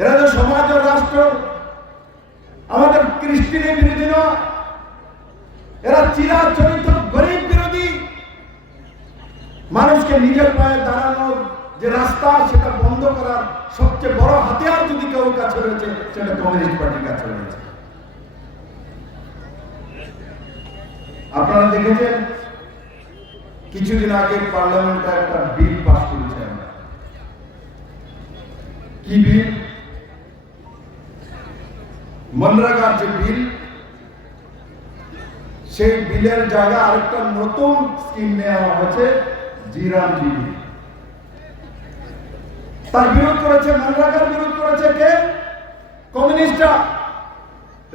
এরা যে সমাজ ও রাষ্ট্র আমাদের কৃষ্টির বিরোধী নয়, এরা চিরাচরিত গরিব বিরোধী। মানুষকে নিজের পায়ে দাঁড়ানোর যে রাস্তা সেটা বন্ধ করার সবচেয়ে বড় হাতিয়ার যদি কেউ কাছে রয়েছে সেটা কমিউনিস্ট পার্টির কাছে রয়েছে। আপনারা দেখেছেন কিছুদিন আগে পার্লামেন্টে একটা বিল পাস করেছে। কি বিল? মনরেগার যে বিল, সেই বিলের জায়গায় আরেকটা নতুন স্কিম নেওয়া হয়েছে, জিরাম বিল। তার বিরোধ করেছে, মনরেগার বিরোধ করেছে কে? কমিউনিস্টরা।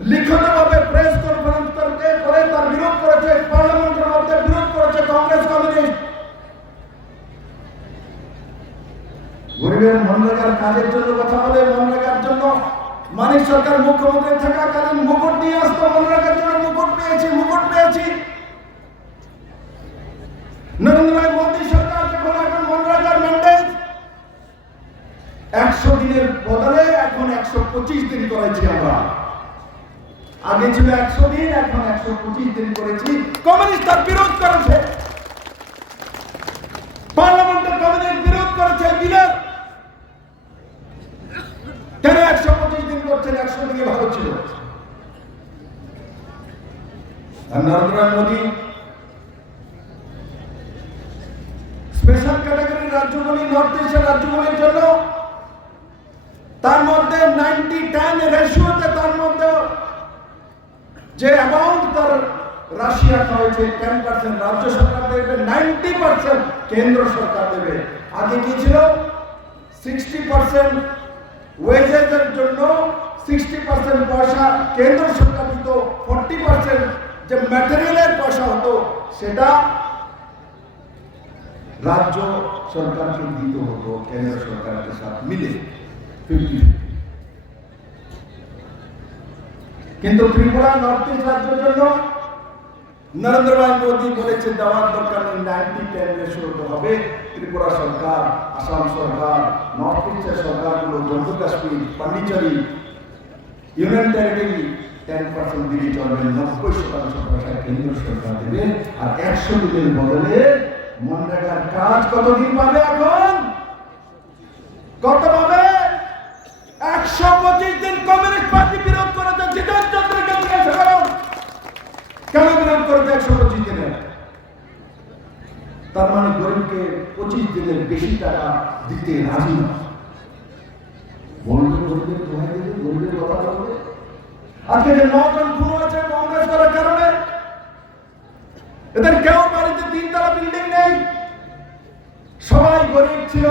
লিখিতভাবে প্রেস কনফারেন্স করে তার বিরোধ করেছে, পার্লামেন্টের মধ্যে বিরোধ করেছে কংগ্রেস, কমিউনিস্ট। গরিবের মনরেগার কাজের জন্য কথা বলে, মনরেগার জন্য মানিক সরকার মুখ্যমন্ত্রী থাকাকালীন মুকুট নিয়ে আসতো, মনরেগার জন্য মুকুট পেয়েছি। নরেন্দ্র মোদী সরকার যখন এখন মনরেগার ম্যান্ডেট 100 দিনের বদলে এখন 125 দিন করেছি আমরা। আগে ছিল 100 দিন, এখন 125 দিন করেছি। কমিউনিস্ট তার বিরোধ করেছে, পার্লামেন্টের কমিউনিস্ট বিরোধ করেছে বিলের। কেন 125 দিন করছেন? 100 দিনে ভালো ছিল। নরেন্দ্র মোদী স্পেশাল ক্যাটাগরি রাজ্যগুলি, নর্থ ইস্টের রাজ্যগুলির জন্য তার মধ্যে 90-10 রেশিওতে তার মধ্যে যে অ্যামাউন্ট তার রাশি রাখা হয়েছে, 10% রাজ্য সরকার দেবে, 90% কেন্দ্র সরকার দেবে। আগে কি ছিল? 60% ওয়েজেসের জন্য 60% পয়সা কেন্দ্র সরকার দিত, 40% যে ম্যাটেরিয়ালের পয়সা হতো সেটা রাজ্য সরকারকে দিতে হতো, কেন্দ্র সরকারের সাথে মিলে 50। কিন্তু ত্রিপুরা, নর্থ ইস্ট রাজ্যের জন্য নরেন্দ্র মোদী বলেছে দেওয়ার দরকার নেই, 90-10 রেশিওতে হবে। ত্রিপুরা সরকার, আসাম সরকার, নর্থ ইস্টের সরকারগুলো, জম্মু কাশ্মীর, পন্ডিচেরি, ইউনিয়ন টেরিটরি 10% দিলে চলবে, 90% পয়সা কেন্দ্র সরকার দেবে। আর 100 দিনের বদলে মনরেগার কাজ কতদিন পাবে? এখন কত পাবে? 125 দিন। কমিউনিস্ট পার্টি বিরোধ করেছে, জিতেন চন্দ্রকে জিজ্ঞাসা করো কেন বিরোধ করেছে 125 দিনে। তার মানে গরিবকে 25 দিনের বেশি টাকা দিতে রাজি না। বলবে গরিবের দোহাই দেবে, গরিবের কথা বলবে। আজকে যে 9 জন খুন হয়েছে কংগ্রেস করার কারণে, এদের কেউ বাড়িতে 3 তলা বিল্ডিং নেই, সবাই গরিব ছিল।